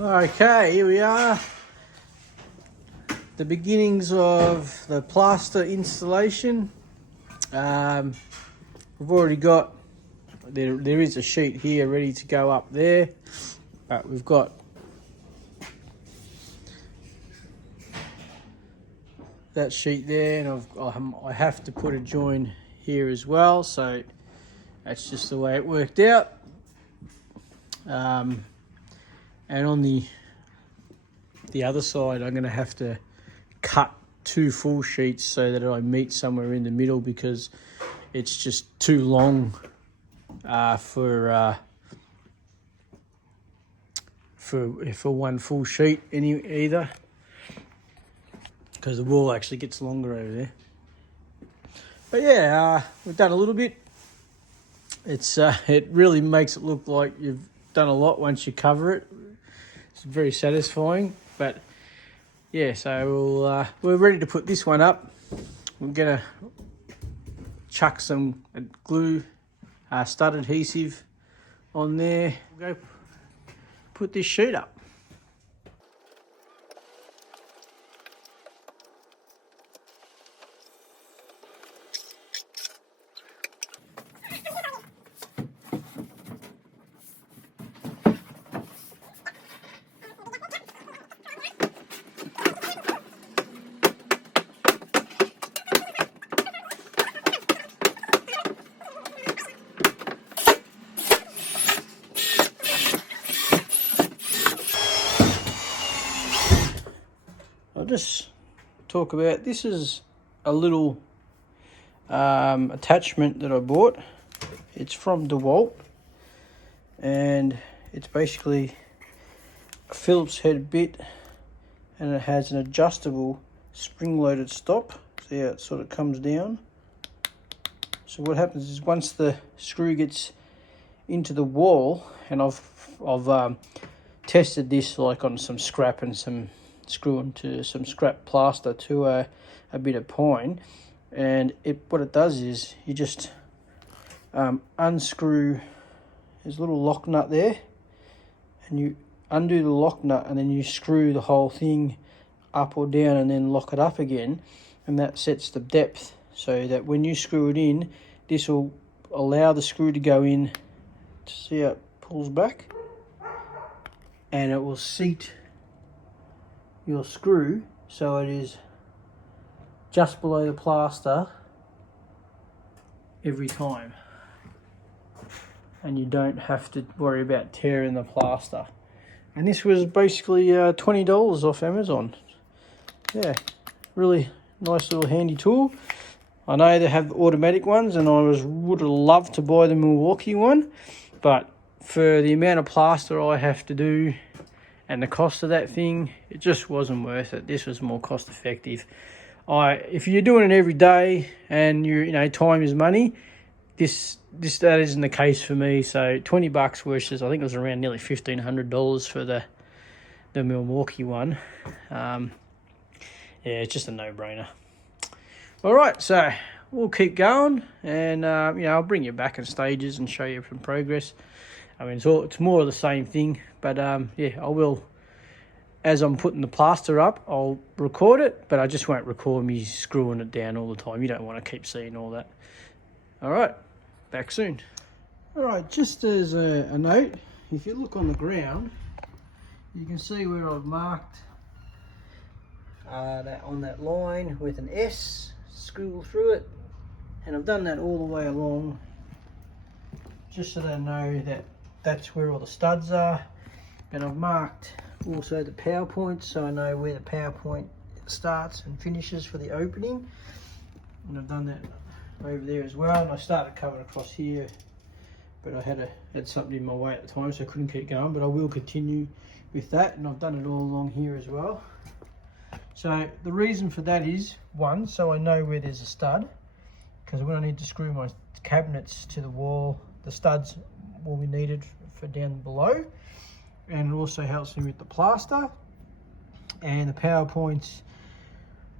Okay, here we are. The beginnings of the plaster installation. We've already got, there is a sheet here ready to go up there, but we've got that sheet there, and I have to put a join here as well, so that's just the way it worked out. And on the other side, I'm going to have to cut 2 full sheets so that I meet somewhere in the middle, because it's just too long for one full sheet either, because the wall actually gets longer over there. But yeah, we've done a little bit. It really makes it look like you've done a lot once you cover it. It's very satisfying. But yeah, so we're ready to put this one up. We're gonna chuck some glue, stud adhesive on there. We'll go put this sheet up. I'll just talk about, this is a little attachment that I bought. It's from DeWalt, and it's basically a Phillips head bit, and it has an adjustable spring-loaded stop. So yeah, it sort of comes down. So what happens is, once the screw gets into the wall, and I've tested this like on some scrap and some screw into some scrap plaster to a bit of pine, and what it does is you just unscrew, there's a little lock nut there, and you undo the lock nut, and then you screw the whole thing up or down and then lock it up again, and that sets the depth, so that when you screw it in, this will allow the screw to go in. See how it pulls back, and it will seat your screw so it is just below the plaster every time, and you don't have to worry about tearing the plaster. And this was basically $20 off Amazon. Yeah, really nice little handy tool. I know they have automatic ones, and I would have loved to buy the Milwaukee one, but for the amount of plaster I have to do and the cost of that thing, it just wasn't worth it. This was more cost effective. If you're doing it every day and you know time is money, that isn't the case for me. So $20 versus, I think it was around nearly $1,500 for the Milwaukee one. Yeah, it's just a no-brainer. All right, so we'll keep going, and I'll bring you back in stages and show you some progress. I mean, it's more of the same thing, but yeah, I will, as I'm putting the plaster up, I'll record it, but I just won't record me screwing it down all the time. You don't want to keep seeing all that. All right, back soon. All right, just as a note, if you look on the ground, you can see where I've marked that on that line with an S, scribble through it, and I've done that all the way along, just so that I know that that's where all the studs are. And I've marked also the power points, so I know where the power point starts and finishes for the opening. And I've done that over there as well. And I started coming across here, but I had something in my way at the time, so I couldn't keep going. But I will continue with that, and I've done it all along here as well. So the reason for that is, one, so I know where there's a stud, because when I need to screw my cabinets to the wall, the studs will be needed for down below, and it also helps me with the plaster. And the power points,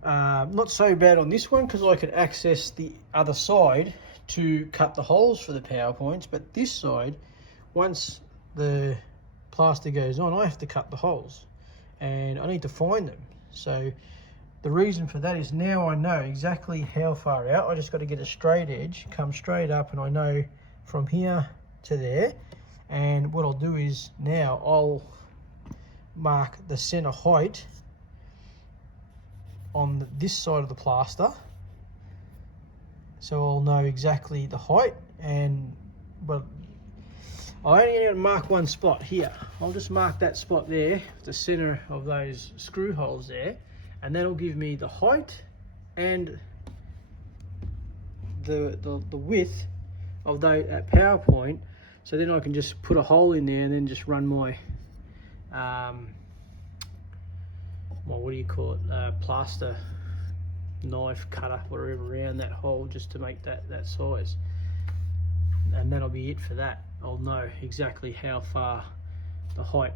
not so bad on this one, because I could access the other side to cut the holes for the power points, but this side, once the plaster goes on, I have to cut the holes and I need to find them. So the reason for that is now I know exactly how far out. I just got to get a straight edge, come straight up, and I know from here to there. And what I'll do is now I'll mark the center height on this side of the plaster, so I'll know exactly the height. But I only need to mark one spot here. I'll just mark that spot there, the center of those screw holes there, and that'll give me the height and the width of that power point. So then I can just put a hole in there and then just run my well, what do you call it, plaster knife cutter, whatever, around that hole just to make that size, and that'll be it for that. I'll know exactly how far the height,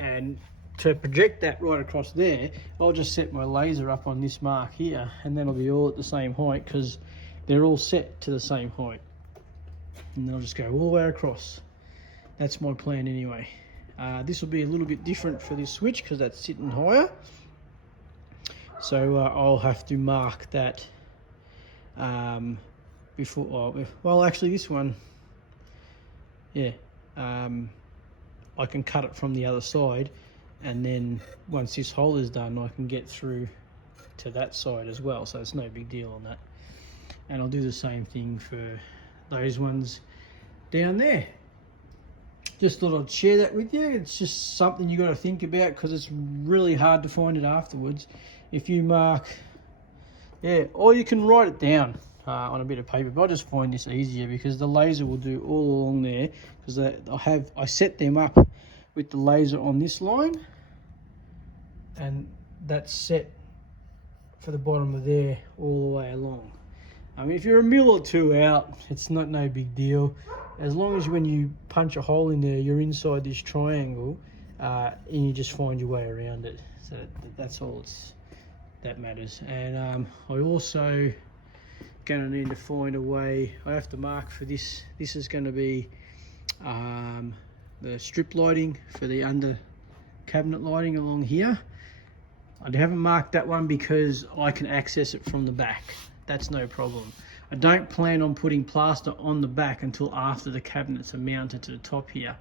and to project that right across there, I'll just set my laser up on this mark here, and that'll be all at the same height because they're all set to the same height, and then I'll just go all the way across. That's my plan anyway. This will be a little bit different for this switch because that's sitting higher, so I'll have to mark that before, well actually this one, yeah, I can cut it from the other side, and then once this hole is done I can get through to that side as well, so it's no big deal on that. And I'll do the same thing for those ones down there. Just thought I'd share that with you. It's just something you got to think about because it's really hard to find it afterwards. If you mark, yeah, or you can write it down on a bit of paper, but I just find this easier because the laser will do all along there, because I set them up with the laser on this line, and that's set for the bottom of there all the way along. I mean, if you're a mil or two out, it's no big deal. As long as when you punch a hole in there, you're inside this triangle, and you just find your way around it. So that's all that matters. And I also going to need to find a way. I have to mark for this. This is going to be the strip lighting for the under cabinet lighting along here. I haven't marked that one because I can access it from the back. That's no problem. I don't plan on putting plaster on the back until after the cabinets are mounted to the top here.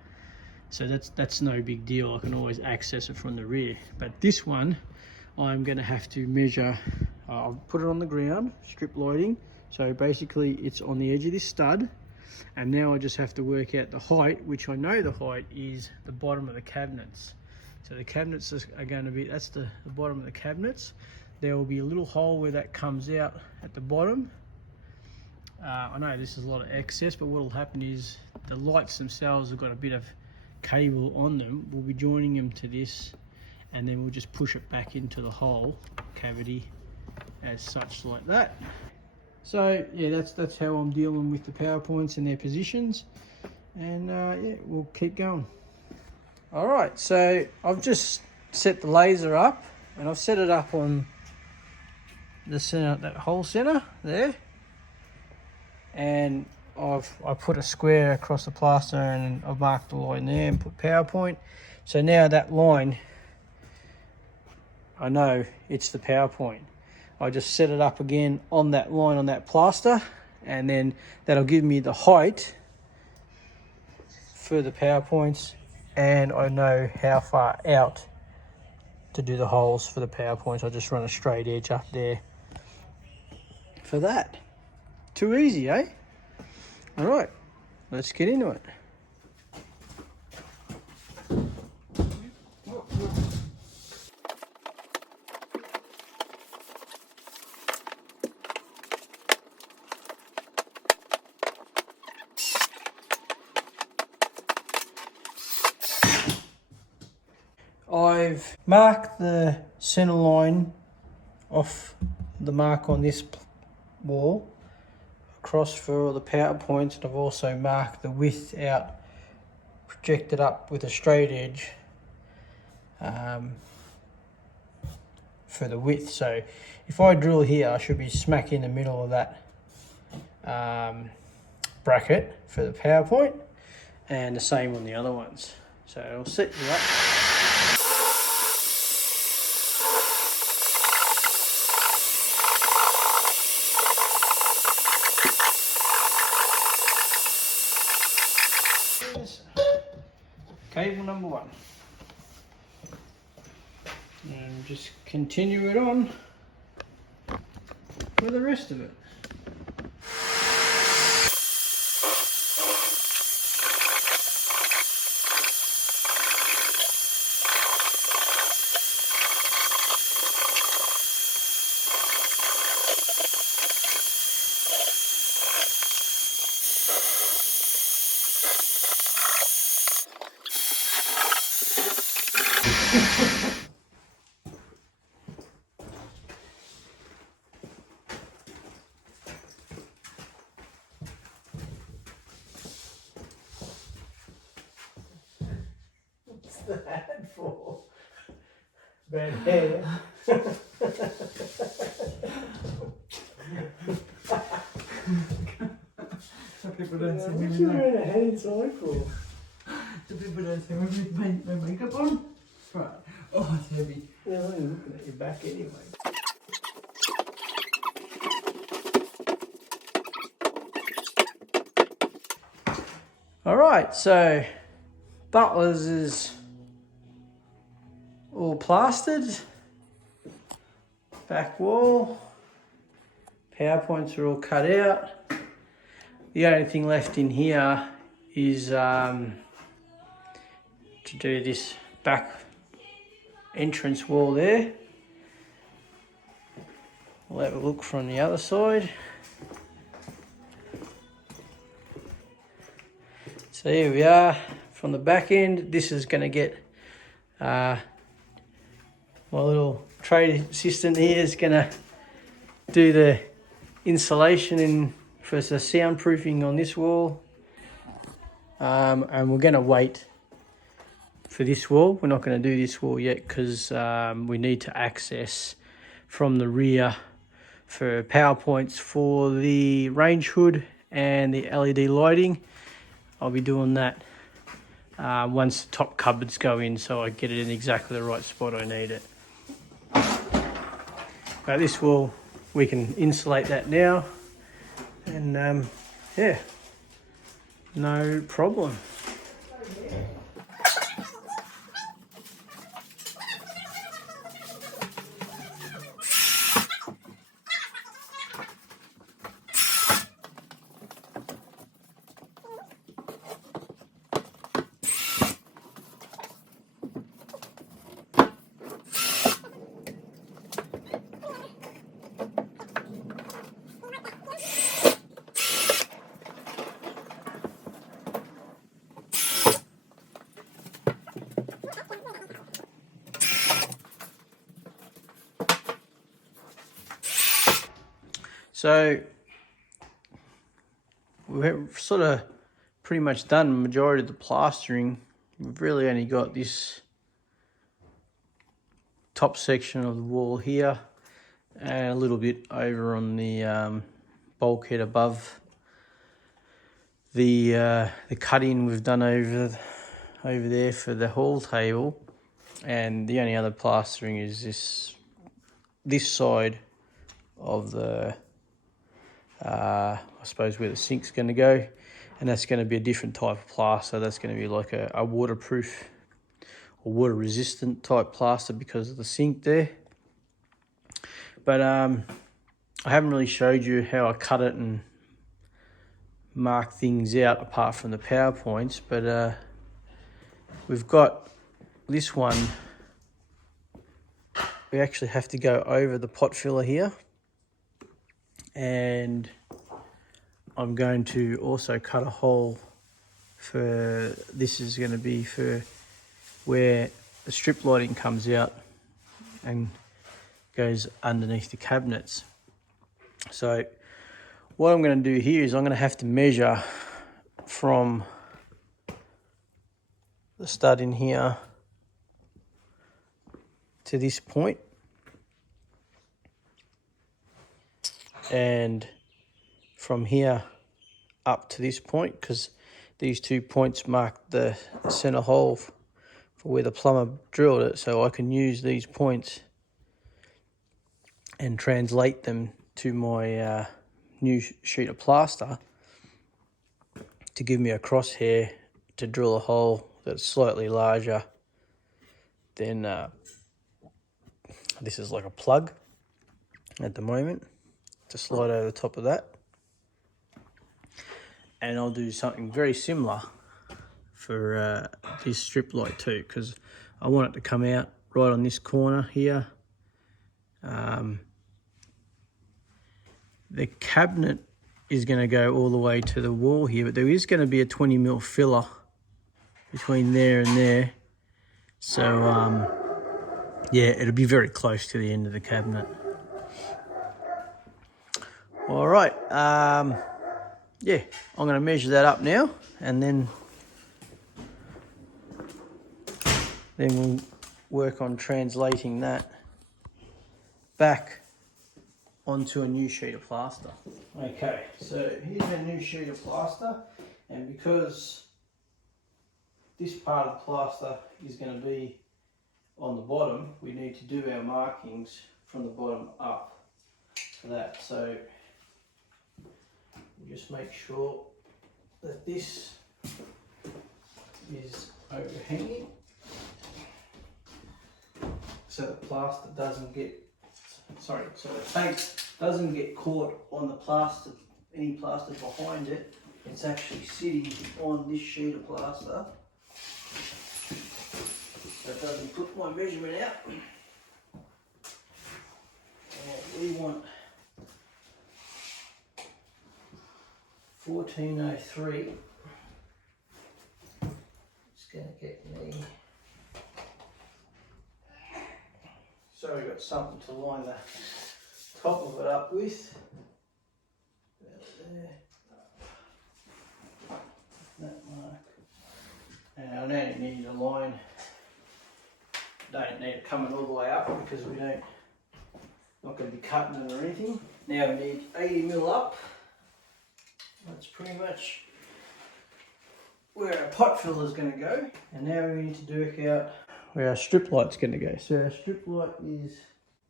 So that's no big deal. I can always access it from the rear. But this one, I'm going to have to measure. I'll put it on the ground, strip lighting. So basically it's on the edge of this stud. And now I just have to work out the height, which I know the height is the bottom of the cabinets. So the cabinets are going to be, that's the bottom of the cabinets. There will be a little hole where that comes out at the bottom. I know this is a lot of excess, but what will happen is the lights themselves have got a bit of cable on them. We'll be joining them to this, and then we'll just push it back into the hole cavity as such, like that. So yeah, that's how I'm dealing with the power points and their positions, and yeah, we'll keep going. All right, so I've just set the laser up, and I've set it up on the center, that whole center there, and I put a square across the plaster, and I've marked the line there and put power point. So now that line, I know it's the power point. I just set it up again on that line on that plaster, and then that'll give me the height for the power points, and I know how far out to do the holes for the power points. I just run a straight edge up there for that. Too easy, eh? All right, let's get into it. I've marked the center line off the mark on this wall across for all the power points, and I've also marked the width out, projected up with a straight edge for the width. So if I drill here, I should be smack in the middle of that bracket for the power point, and the same on the other ones. So it'll set you up. Cable number 1. And just continue it on with the rest of it. What's that for? Bad hair. So people don't see me What's you wearing a hat inside for? So people don't see me with my makeup on. Right. Oh, it's heavy. Yeah, I'm only looking at your back anyway. Alright, so Butlers is all plastered. Back wall. Power points are all cut out. The only thing left in here is to do this back entrance wall there. We'll have a look from the other side. So here we are from the back end. This is going to get my little trade assistant here is going to do the insulation for the soundproofing on this wall. And we're going to wait for this wall. We're not going to do this wall yet because we need to access from the rear for power points for the range hood and the LED lighting. I'll be doing that once the top cupboards go in, so I get it in exactly the right spot I need it. But this wall, we can insulate that now, and yeah, no problem. So we've sort of pretty much done the majority of the plastering. We've really only got this top section of the wall here and a little bit over on the bulkhead above the cut-in we've done over there for the hall table. And the only other plastering is this side of the I suppose where the sink's going to go, and that's going to be a different type of plaster. That's going to be like a waterproof or water resistant type plaster because of the sink there. But I haven't really showed you how I cut it and mark things out apart from the PowerPoints, but we've got this one. We actually have to go over the pot filler here, and I'm going to also cut a hole for, this is going to be for where the strip lighting comes out and goes underneath the cabinets. So what I'm going to do here is I'm going to have to measure from the stud in here to this point, and from here up to this point, because these 2 points mark the center hole for where the plumber drilled it, so I can use these points and translate them to my new sheet of plaster to give me a crosshair to drill a hole that's slightly larger than this is like a plug at the moment to slide over the top of that. And I'll do something very similar for this strip light too, because I want it to come out right on this corner here. The cabinet is going to go all the way to the wall here, but there is going to be a 20mm filler between there and there. So yeah, it'll be very close to the end of the cabinet. All right, yeah, I'm going to measure that up now, and then we'll work on translating that back onto a new sheet of plaster. Okay, so here's our new sheet of plaster, and because this part of the plaster is going to be on the bottom, we need to do our markings from the bottom up for that. So just make sure that this is overhanging so the plaster doesn't get, so the tape doesn't get caught on the plaster, any plaster behind it. It's actually sitting on this sheet of plaster, so it doesn't put my measurement out. And we want 1403. It's going to get me. So we've got something to line the top of it up with. About there. That mark. And I don't need a line. Don't need it coming all the way up because we don't. Not going to be cutting it or anything. Now we need 80mm up. That's pretty much where our pot filler is going to go. And now we need to work out where our strip light's going to go. So our strip light is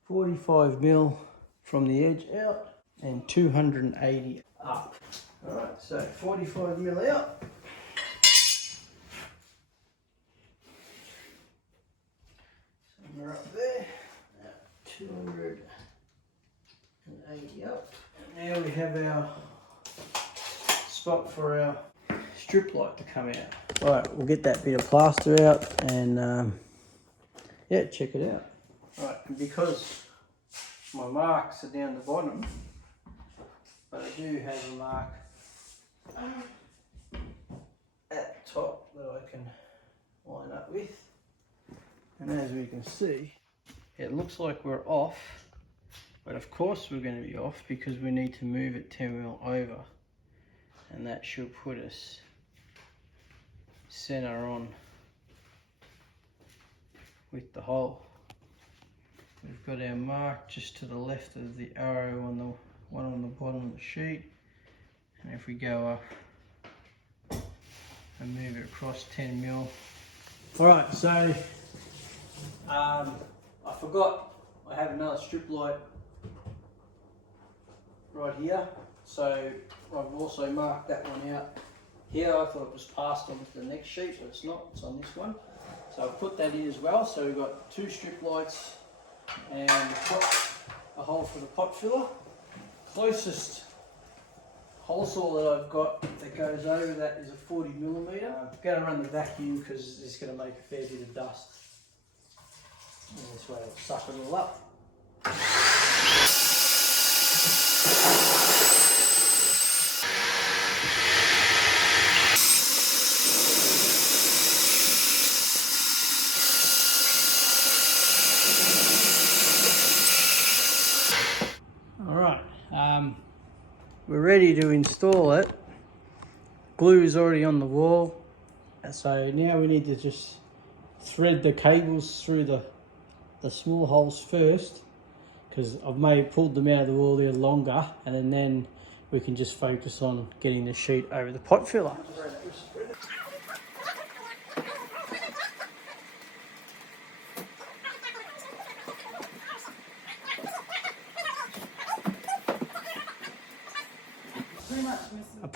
45mm from the edge out and 280 up. Alright, so 45mm out. Somewhere up there. 280 up. And now we have our spot for our strip light to come out. Alright, we'll get that bit of plaster out and yeah, check it out. Alright, and because my marks are down the bottom, but I do have a mark at the top that I can line up with. And as we can see, it looks like we're off, but of course we're going to be off because we need to move it 10mm over. And that should put us center on with the hole. We've got our mark just to the left of the arrow on the one on the bottom of the sheet. And if we go up and move it across 10mm. Alright, so I forgot I have another strip light right here. So I've also marked that one out here. I thought it was passed on to the next sheet, but it's not, it's on this one. So I've put that in as well. So we've got 2 strip lights and a hole for the pot filler. Closest hole saw that I've got that goes over that is a 40mm. I'm going to run the vacuum because it's going to make a fair bit of dust. And this way it'll suck it all up. We're ready to install it. Glue is already on the wall, so now we need to just thread the cables through the small holes first, because I've pulled them out of the wall there longer, and then we can just focus on getting the sheet over the pot filler.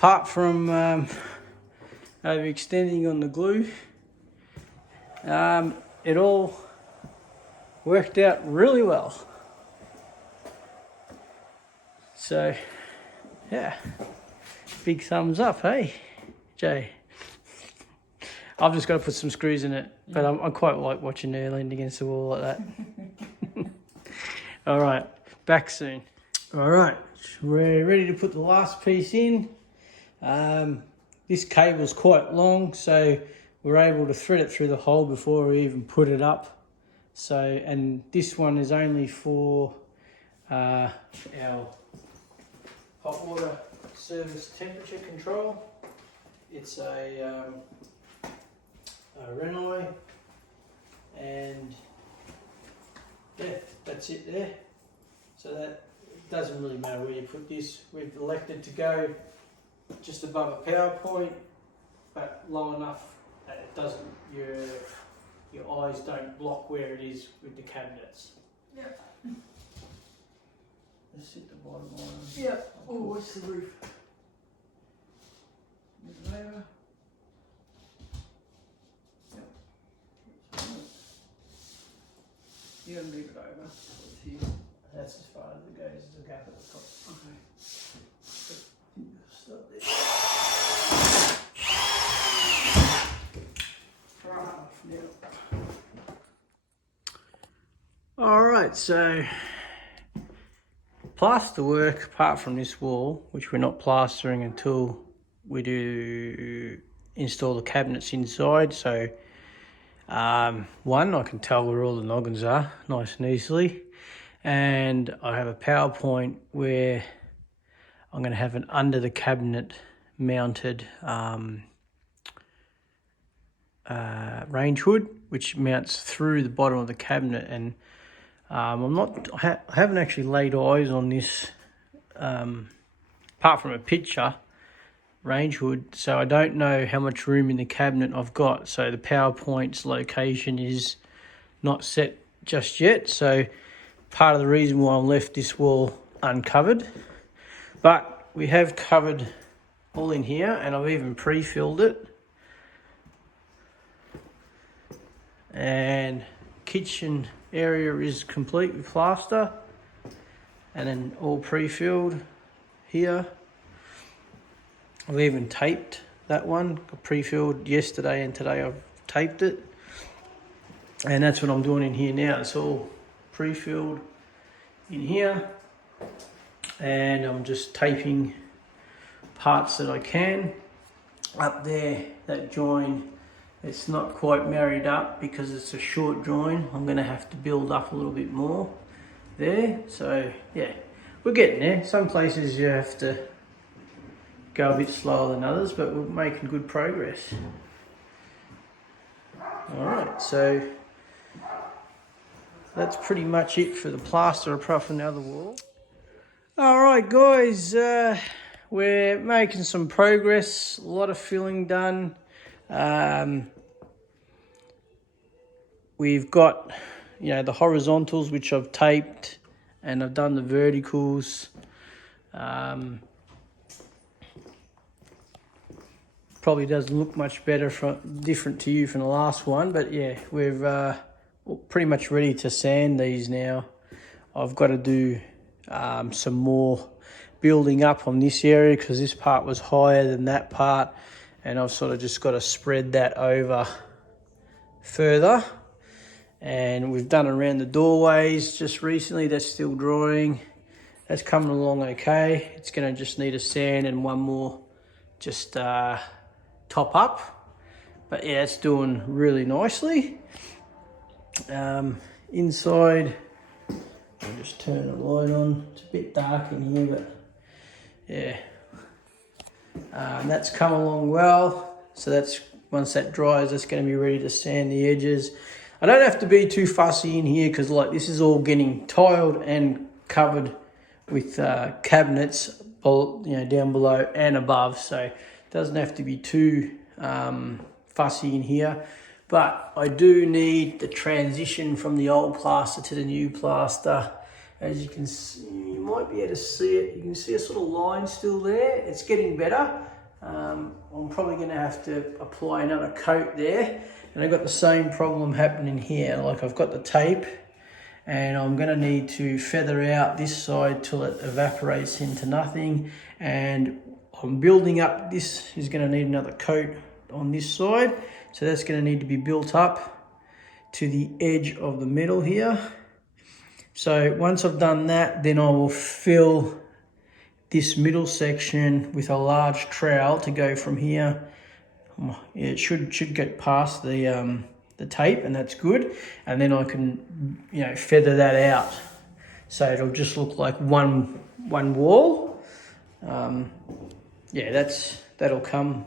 apart from overextending on the glue, it all worked out really well. So yeah, big thumbs up, hey Jay. I've just got to put some screws in it, but I quite like watching her leaned against the wall like that. All right, back soon. All right, we're ready to put the last piece in. This cable's quite long, so we're able to thread it through the hole before we even put it up. So, and this one is only for our hot water service temperature control. It's a Renoi, and yeah, that's it there. So that it doesn't really matter where you put this. We've elected to go just above a power point, but low enough that it doesn't, your eyes don't block where it is with the cabinets. Yeah. Let's hit the bottom line. Yeah. Oh, what's the roof? Move it over. You don't leave it over. It's here. That's as far as it goes. There's a gap at the top. Okay. Stop there. Alright, so plaster work apart from this wall, which we're not plastering until we do install the cabinets inside. So one, I can tell where all the noggins are nice and easily, and I have a PowerPoint where I'm going to have an under the cabinet mounted range hood, which mounts through the bottom of the cabinet. And I haven't actually laid eyes on this apart from a picture range hood, so I don't know how much room in the cabinet I've got. So the PowerPoint's location is not set just yet, so part of the reason why I left this wall uncovered. But we have covered all in here, and I've even pre-filled it. And kitchen area is complete with plaster, and then all pre-filled here. I've even taped that one, pre-filled yesterday, and today I've taped it. And that's what I'm doing in here now. It's all pre-filled in here, and I'm just taping parts that I can. Up there, that join, it's not quite married up because it's a short join. I'm going to have to build up a little bit more there. So yeah, we're getting there. Some places you have to go a bit slower than others, but we're making good progress. All right, so that's pretty much it for the plaster apart from the other wall. All right, guys, we're making some progress. A lot of filling done. We've got, the horizontals, which I've taped, and I've done the verticals. Probably doesn't look much better, different to you from the last one, but yeah, we've pretty much ready to sand these now. I've got to do some more building up on this area because this part was higher than that part, and I've sort of just got to spread that over further. And we've done around the doorways just recently. That's still drying. That's coming along okay. It's going to just need a sand and one more just top up, but yeah, it's doing really nicely. Inside, I'll just turn the light on. It's a bit dark in here, but yeah, that's come along well. So that's, once that dries, that's going to be ready to sand the edges. I don't have to be too fussy in here because like this is all getting tiled and covered with cabinets, down below and above, so it doesn't have to be too fussy in here. But I do need the transition from the old plaster to the new plaster. As you can see, you might be able to see it. You can see a sort of line still there. It's getting better. I'm probably going to have to apply another coat there. And I've got the same problem happening here. Like I've got the tape and I'm going to need to feather out this side till it evaporates into nothing. And I'm building up, this is going to need another coat on this side. So that's going to need to be built up to the edge of the metal here. So once I've done that, then I will fill this middle section with a large trowel to go from here. Yeah, it should get past the tape, and that's good. And then I can, feather that out, so it'll just look like one wall. Yeah, that'll come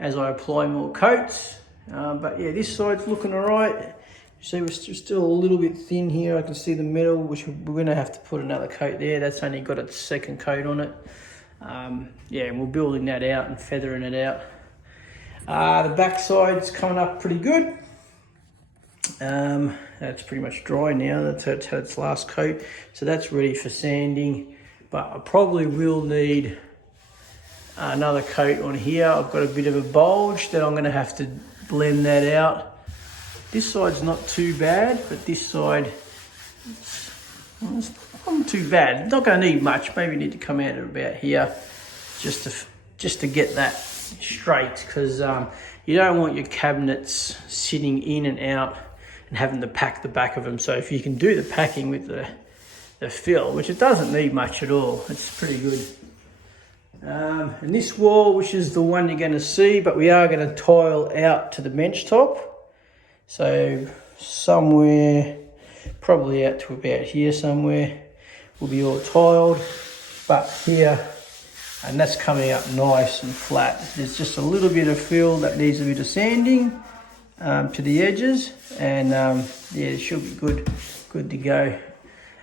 as I apply more coats. But yeah, this side's looking all right. See, we're still a little bit thin here. I can see the metal, which we're going to have to put another coat there. That's only got its second coat on it. Yeah, and we're building that out and feathering it out. The back side's coming up pretty good. That's pretty much dry now. That's had its last coat. So that's ready for sanding. But I probably will need another coat on here. I've got a bit of a bulge that I'm going to have to blend that out. This side's not too bad, but this side, it's not too bad. It's not going to need much. Maybe need to come out at about here just to get that straight, because you don't want your cabinets sitting in and out and having to pack the back of them. So if you can do the packing with the fill, which it doesn't need much at all, it's pretty good. And this wall, which is the one you're going to see, but we are going to tile out to the bench top. So somewhere, probably out to about here somewhere, will be all tiled. But here, and that's coming up nice and flat. There's just a little bit of fill that needs a bit of sanding to the edges, and yeah, it should be good to go.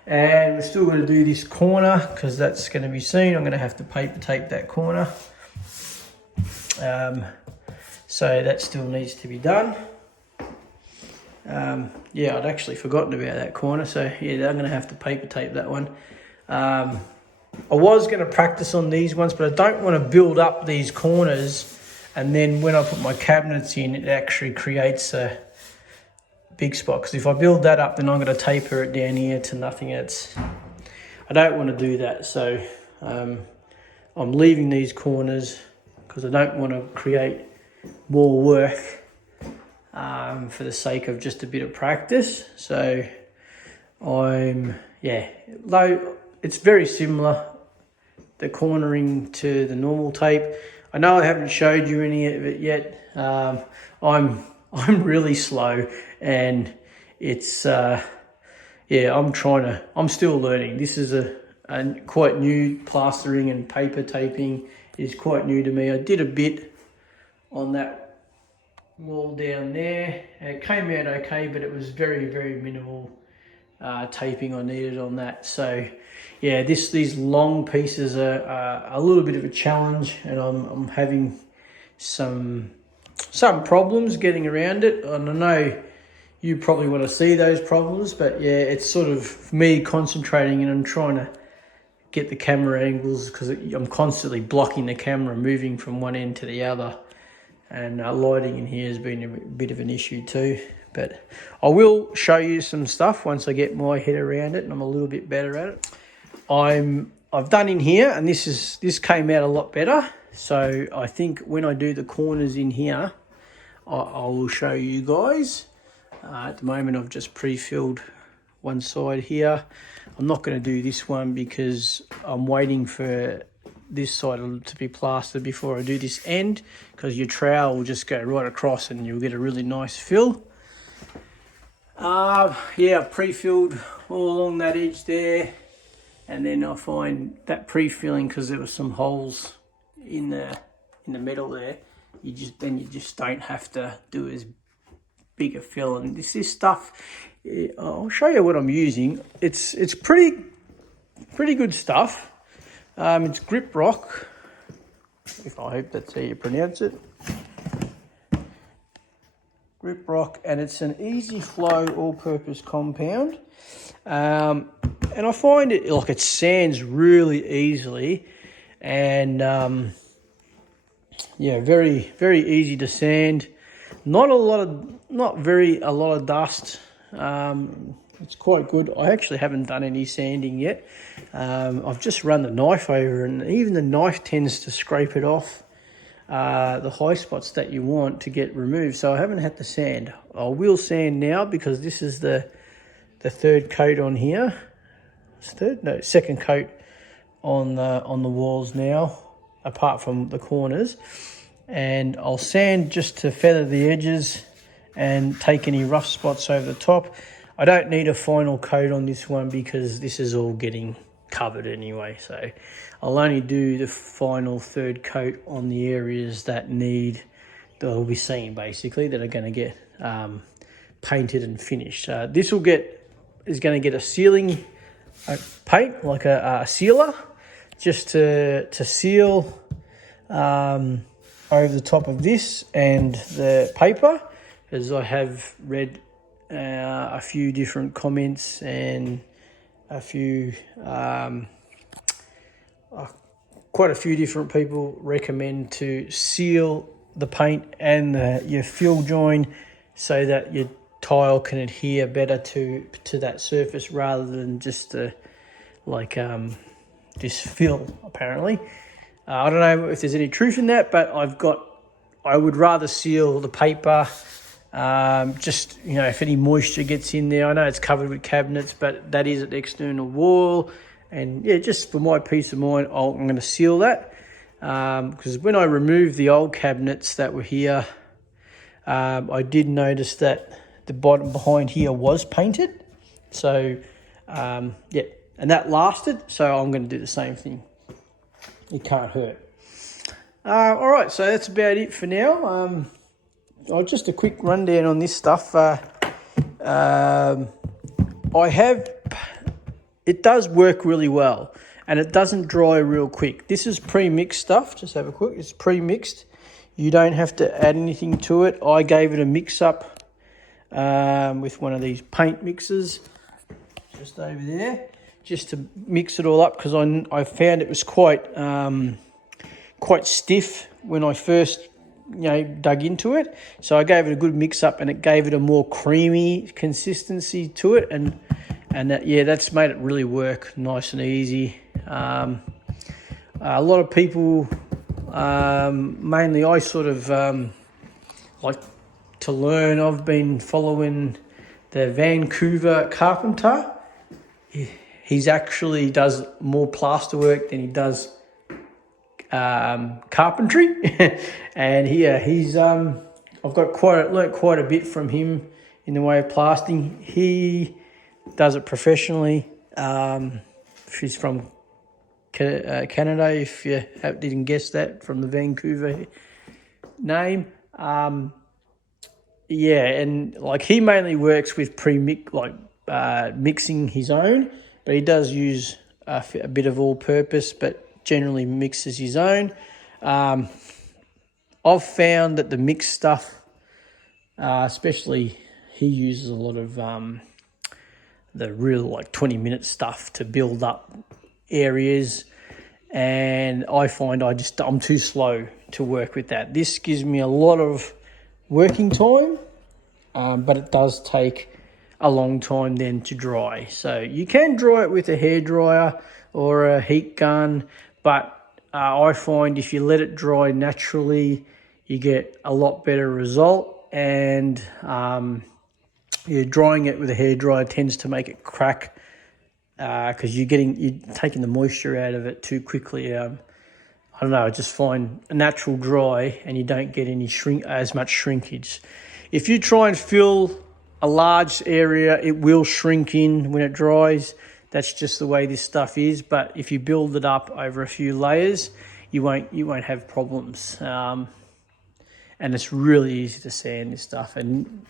And we're still going to do this corner because that's going to be seen. I'm going to have to paper tape that corner. So that still needs to be done. Yeah, I'd actually forgotten about that corner. So yeah, I'm going to have to paper tape that one. I was going to practice on these ones, but I don't want to build up these corners. And then when I put my cabinets in, it actually creates a big spot, because if I build that up, then I'm going to taper it down here to nothing. I don't want to do that, so I'm leaving these corners because I don't want to create more work for the sake of just a bit of practice. So though it's very similar, the cornering to the normal tape. I know I haven't showed you any of it yet. I'm really slow, and it's I'm still learning. This is a quite new. Plastering and paper taping is quite new to me. I did a bit on that wall down there. It came out okay, but it was very, very minimal taping I needed on that. So yeah, these long pieces are a little bit of a challenge, and I'm having some problems getting around it. And I know you probably want to see those problems, but yeah, it's sort of me concentrating, and I'm trying to get the camera angles, because I'm constantly blocking the camera moving from one end to the other, and lighting in here has been a bit of an issue too. But I will show you some stuff once I get my head around it and I'm a little bit better at it. I've done in here, and this came out a lot better. So I think when I do the corners in here, I will show you guys. At the moment, I've just pre-filled one side here. I'm not going to do this one because I'm waiting for this side to be plastered before I do this end, because your trowel will just go right across and you'll get a really nice fill. Yeah, I've pre-filled all along that edge there, and then I find that pre-filling, because there were some holes in the metal there, you just don't have to do as big a fill. And this stuff, I'll show you what I'm using. It's pretty good stuff. It's grip rock, if I hope that's how you pronounce it. Grip rock, and it's an easy flow all-purpose compound. And I find it sands really easily, and yeah, very, very easy to sand. Not a lot of dust. It's quite good. I actually haven't done any sanding yet. I've just run the knife over, and even the knife tends to scrape it off the high spots that you want to get removed. So I haven't had to sand. I will sand now because this is the third coat on here. Second coat on the walls now, apart from the corners. And I'll sand just to feather the edges and take any rough spots over the top. I don't need a final coat on this one because this is all getting covered anyway. So I'll only do the final third coat on the areas that will be seen basically, that are going to get painted and finished. This is going to get a sealing paint, like a sealer, just to seal over the top of this and the paper, as I have read a few different comments and quite a few different people recommend to seal the paint and your fill join so that your tile can adhere better to that surface rather than just this fill, apparently. I don't know if there's any truth in that, but I would rather seal the paper, just, if any moisture gets in there. I know it's covered with cabinets, but that is an external wall. And yeah, just for my peace of mind, I'm going to seal that. Because when I removed the old cabinets that were here, I did notice that the bottom behind here was painted. So, yeah, and that lasted. So I'm going to do the same thing. It can't hurt. All right, so that's about it for now. Just a quick rundown on this stuff. It does work really well, and it doesn't dry real quick. This is pre-mixed stuff. Just have a quick. It's pre-mixed. You don't have to add anything to it. I gave it a mix-up with one of these paint mixers just over there, just to mix it all up, because I found it was quite stiff when I first dug into it. So I gave it a good mix up, and it gave it a more creamy consistency to it, and that's made it really work nice and easy. A lot of people, mainly I sort of like to learn. I've been following the Vancouver carpenter. He's actually does more plaster work than he does carpentry, and he's I've learnt quite a bit from him in the way of plastering. He does it professionally. She's from Canada, if you didn't guess that from the Vancouver name. Yeah, and he mainly works with mixing his own, but he does use a bit of all-purpose, but generally mixes his own. I've found that the mixed stuff, especially he uses a lot of the real 20-minute stuff to build up areas, and I find I'm too slow to work with that. This gives me a lot of working time, but it does take a long time then to dry. So you can dry it with a hairdryer or a heat gun, but I find if you let it dry naturally, you get a lot better result. And drying it with a hairdryer tends to make it crack because you're taking the moisture out of it too quickly. I don't know. I just find a natural dry, and you don't get as much shrinkage. If you try and fill a large area, it will shrink in when it dries. That's just the way this stuff is. But if you build it up over a few layers, you won't have problems. And it's really easy to sand this stuff, and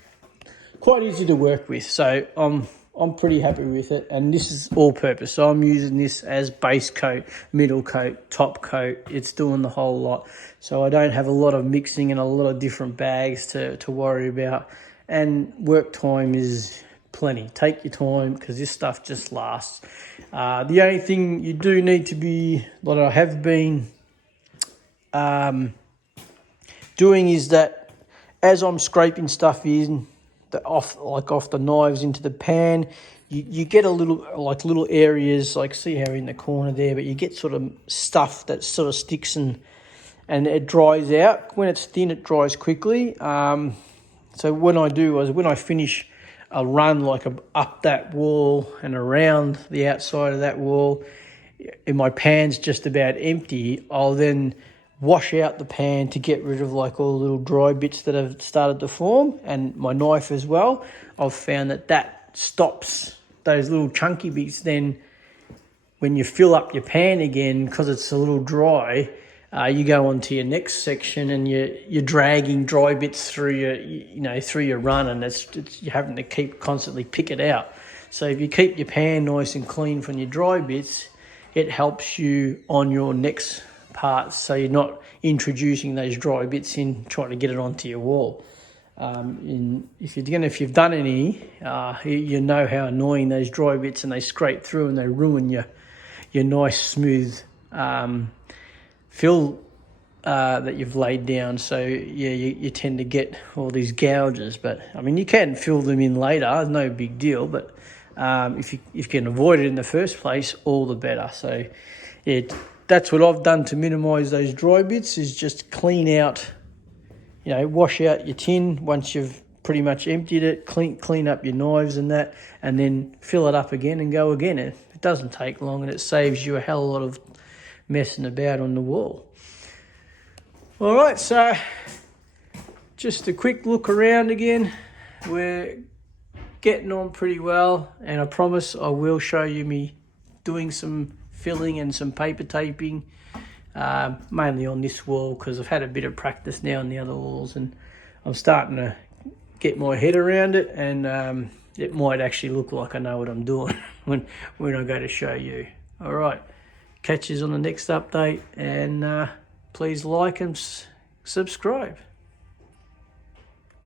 quite easy to work with. So I'm pretty happy with it, and this is all purpose. So I'm using this as base coat, middle coat, top coat. It's doing the whole lot. So I don't have a lot of mixing and a lot of different bags to worry about. And work time is plenty. Take your time, because this stuff just lasts. The only thing you do need to be, what I have been doing is that as I'm scraping stuff in, off the knives into the pan, you get a little areas, like see how in the corner there, but you get sort of stuff that sort of sticks and it dries out. When it's thin, it dries quickly. So when I finish a run like up that wall and around the outside of that wall, and my pan's just about empty, I'll then wash out the pan to get rid of like all the little dry bits that have started to form, and my knife as well. I've found that stops those little chunky bits. Then when you fill up your pan again, because it's a little dry, you go on to your next section and you're dragging dry bits through your run, and you're having to constantly pick it out. So if you keep your pan nice and clean from your dry bits, it helps you on your next parts, so you're not introducing those dry bits in, trying to get it onto your wall. If you've done any, you know how annoying those dry bits, and they scrape through and they ruin your nice smooth fill that you've laid down. So yeah, you tend to get all these gouges, but I mean, you can fill them in later, no big deal, but if you can avoid it in the first place, all the better. So that's what I've done to minimise those dry bits, is just clean out, wash out your tin once you've pretty much emptied it, clean up your knives and that, and then fill it up again and go again. It doesn't take long, and it saves you a hell of a lot of messing about on the wall. All right, so just a quick look around again. We're getting on pretty well, and I promise I will show you me doing some filling and some paper taping, mainly on this wall, because I've had a bit of practice now on the other walls, and I'm starting to get my head around it, and it might actually look like I know what I'm doing when I go to show you. All right, catch you on the next update, and please like and subscribe.